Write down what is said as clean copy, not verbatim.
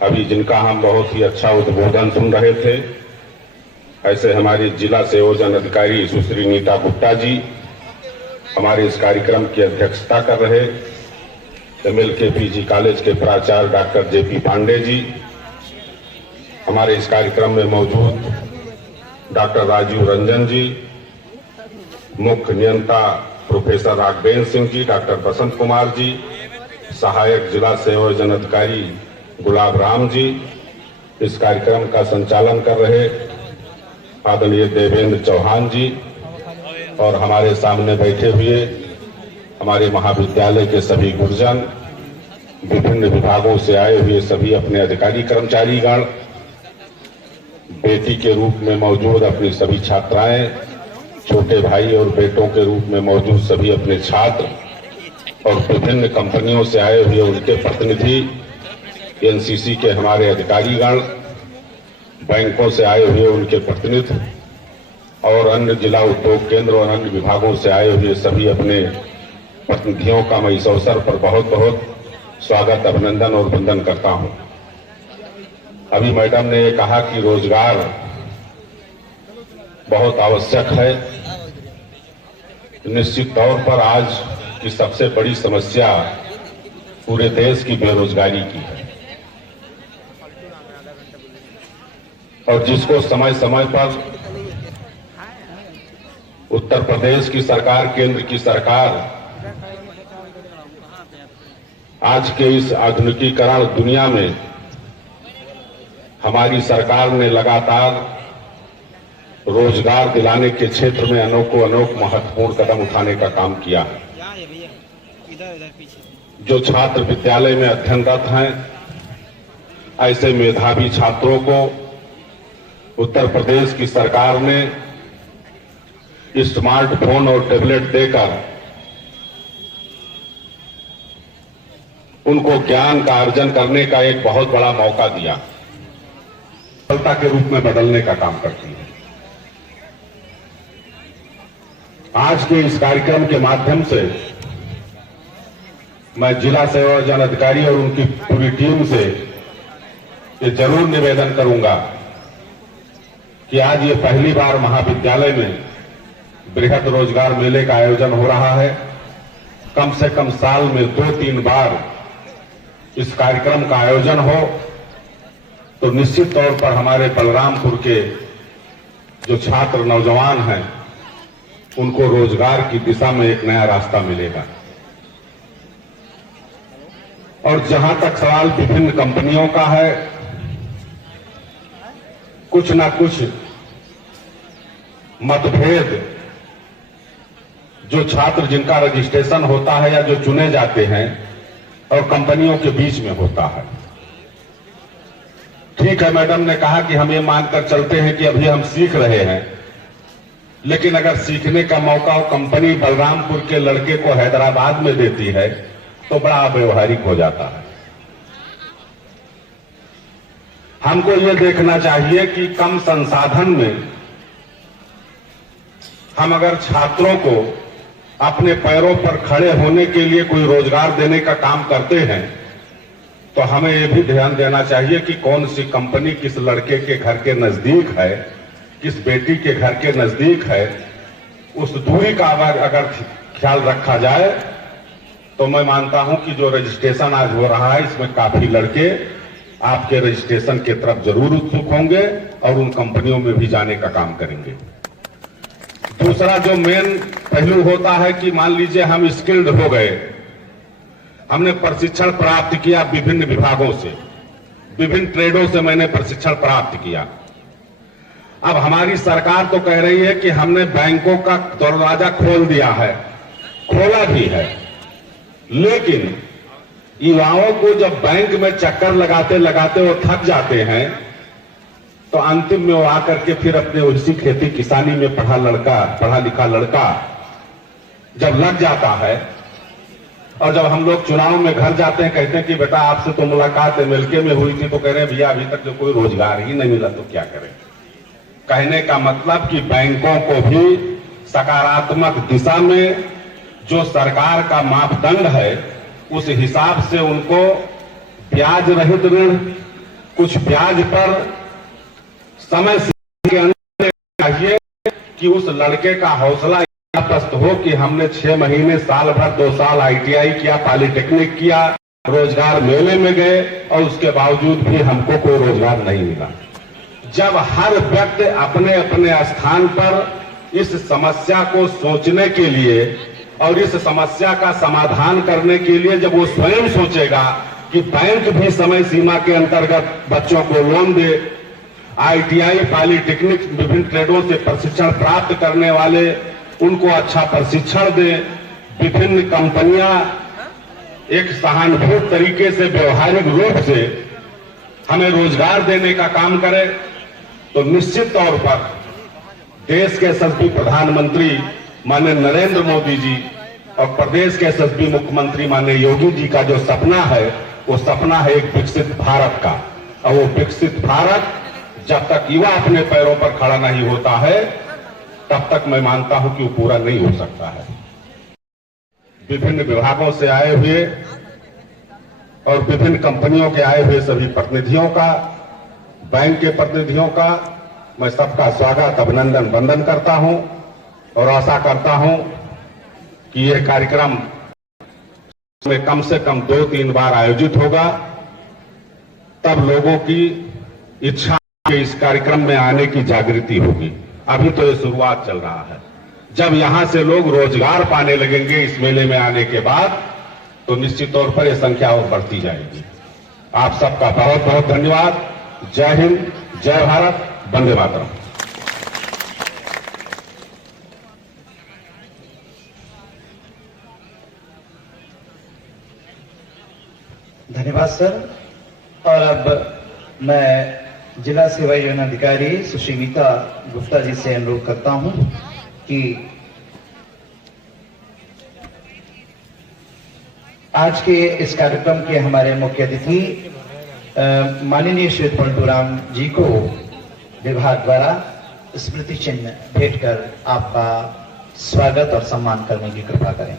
अभी जिनका हम बहुत ही अच्छा उद्बोधन सुन रहे थे, ऐसे हमारी जिला संयोजन अधिकारी सुश्री नीता गुप्ता जी हमारे इस कार्यक्रम की अध्यक्षता कर रहे, MLK PG कॉलेज के प्राचार्य डॉक्टर JP पांडे जी, हमारे इस कार्यक्रम में मौजूद डॉक्टर राजीव रंजन जी, मुख्य नियंता प्रोफेसर राघवेंद्र सिंह जी, डॉक्टर बसंत कुमार जी, सहायक जिला संयोजन अधिकारी गुलाब राम जी, इस कार्यक्रम का संचालन कर रहे आदरणीय देवेंद्र चौहान जी और हमारे सामने बैठे हुए हमारे महाविद्यालय के सभी गुरुजन, विभिन्न विभागों से आए हुए सभी अपने अधिकारी कर्मचारीगण, बेटी के रूप में मौजूद अपनी सभी छात्राएं, छोटे भाई और बेटों के रूप में मौजूद सभी अपने छात्र और विभिन्न कंपनियों से आए हुए उनके प्रतिनिधि, NCC के हमारे अधिकारीगण, बैंकों से आए हुए उनके प्रतिनिधि और अन्य जिला उद्योग केंद्र और अन्य विभागों से आए हुए सभी अपने प्रतिनिधियों का मैं इस अवसर पर बहुत बहुत स्वागत, अभिनंदन और वंदन करता हूं। अभी मैडम ने ये कहा कि रोजगार बहुत आवश्यक है। निश्चित तौर पर आज की सबसे बड़ी समस्या पूरे देश की बेरोजगारी की है और जिसको समय समय पर उत्तर प्रदेश की सरकार, केंद्र की सरकार आज के इस आधुनिकीकरण दुनिया में हमारी सरकार ने लगातार रोजगार दिलाने के क्षेत्र में अनोख महत्वपूर्ण कदम उठाने का काम किया है। जो छात्र विद्यालय में अध्ययनरत हैं, ऐसे मेधावी छात्रों को उत्तर प्रदेश की सरकार ने स्मार्टफोन और टैबलेट देकर उनको ज्ञान का अर्जन करने का एक बहुत बड़ा मौका दिया, सफलता के रूप में बदलने का काम करती है। आज के इस कार्यक्रम के माध्यम से मैं जिला संयोजन अधिकारी और उनकी पूरी टीम से ये जरूर निवेदन करूंगा कि आज ये पहली बार महाविद्यालय में बृहद रोजगार मेले का आयोजन हो रहा है। कम से कम साल में 2-3 बार इस कार्यक्रम का आयोजन हो तो निश्चित तौर पर हमारे बलरामपुर के जो छात्र नौजवान हैं उनको रोजगार की दिशा में एक नया रास्ता मिलेगा। और जहां तक सवाल विभिन्न कंपनियों का है, कुछ ना कुछ मतभेद जो छात्र जिनका रजिस्ट्रेशन होता है या जो चुने जाते हैं और कंपनियों के बीच में होता है। ठीक है, मैडम ने कहा कि हम ये मानकर चलते हैं कि अभी हम सीख रहे हैं, लेकिन अगर सीखने का मौका वो कंपनी बलरामपुर के लड़के को हैदराबाद में देती है तो बड़ा अव्यवहारिक हो जाता है। हमको ये देखना चाहिए कि कम संसाधन में हम अगर छात्रों को अपने पैरों पर खड़े होने के लिए कोई रोजगार देने का काम करते हैं तो हमें यह भी ध्यान देना चाहिए कि कौन सी कंपनी किस लड़के के घर के नजदीक है, किस बेटी के घर के नजदीक है। उस दूरी का अगर ख्याल रखा जाए तो मैं मानता हूं कि जो रजिस्ट्रेशन आज हो रहा है इसमें काफी लड़के आपके रजिस्ट्रेशन की तरफ जरूर उत्सुक होंगे और उन कंपनियों में भी जाने का काम करेंगे। दूसरा जो मेन पहलू होता है कि मान लीजिए हम स्किल्ड हो गए, हमने प्रशिक्षण प्राप्त किया विभिन्न विभागों से, विभिन्न ट्रेडों से मैंने प्रशिक्षण प्राप्त किया। अब हमारी सरकार तो कह रही है कि हमने बैंकों का दरवाजा खोल दिया है, खोला भी है, लेकिन युवाओं को जब बैंक में चक्कर लगाते लगाते वो थक जाते हैं तो अंतिम में वो आकर के फिर अपने उसी खेती किसानी में पढ़ा लिखा लड़का जब लग जाता है और जब हम लोग चुनाव में घर जाते हैं, कहते हैं कि बेटा आपसे तो मुलाकात MLK में हुई थी, तो कह रहे हैं भैया अभी तक जो कोई रोजगार ही नहीं मिला तो क्या करें। कहने का मतलब कि बैंकों को भी सकारात्मक दिशा में जो सरकार का मापदंड है उस हिसाब से उनको ब्याज रहित ऋण कुछ ब्याज पर समय सीमा के अंदर चाहिए कि उस लड़के का हौसला पस्त हो कि हमने 6 महीने, साल भर, 2 साल ITI किया, पॉलिटेक्निक किया, रोजगार मेले में गए और उसके बावजूद भी हमको कोई रोजगार नहीं मिला। जब हर व्यक्ति अपने अपने स्थान पर इस समस्या को सोचने के लिए और इस समस्या का समाधान करने के लिए जब वो स्वयं सोचेगा कि बैंक भी समय सीमा के अंतर्गत बच्चों को लोन दे, ITI, पॉलिटेक्निक, विभिन्न ट्रेडों से प्रशिक्षण प्राप्त करने वाले उनको अच्छा प्रशिक्षण दे, विभिन्न कंपनियां एक सहानुभूत तरीके से, व्यवहारिक रूप से हमें रोजगार देने का काम करे, तो निश्चित तौर पर देश के यशस्वी प्रधानमंत्री माननीय नरेंद्र मोदी जी और प्रदेश के यशस्वी मुख्यमंत्री माननीय योगी जी का जो सपना है, वो सपना है एक विकसित भारत का। और वो विकसित भारत जब तक युवा अपने पैरों पर खड़ा नहीं होता है, तब तक मैं मानता हूं कि वो पूरा नहीं हो सकता है। विभिन्न विभागों से आए हुए और विभिन्न कंपनियों के आए हुए सभी प्रतिनिधियों का, बैंक के प्रतिनिधियों का मैं सबका स्वागत, अभिनंदन, वंदन करता हूं और आशा करता हूं कि यह कार्यक्रम में कम से कम 2-3 बार आयोजित होगा, तब लोगों की इच्छा के इस कार्यक्रम में आने की जागृति होगी। अभी तो ये शुरुआत चल रहा है। जब यहां से लोग रोजगार पाने लगेंगे इस मेले में आने के बाद, तो निश्चित तौर पर यह संख्या और बढ़ती जाएगी। आप सबका बहुत बहुत धन्यवाद। जय हिंद, जय भारत, वंदे मातरम। धन्यवाद सर। और अब मैं जिला सेवा योजना अधिकारी सुशीमिता गुप्ता जी से अनुरोध करता हूं कि आज के इस कार्यक्रम के हमारे मुख्य अतिथि माननीय श्री पलटूराम जी को विभाग द्वारा स्मृति चिन्ह भेंट कर आपका स्वागत और सम्मान करने की कृपा करें।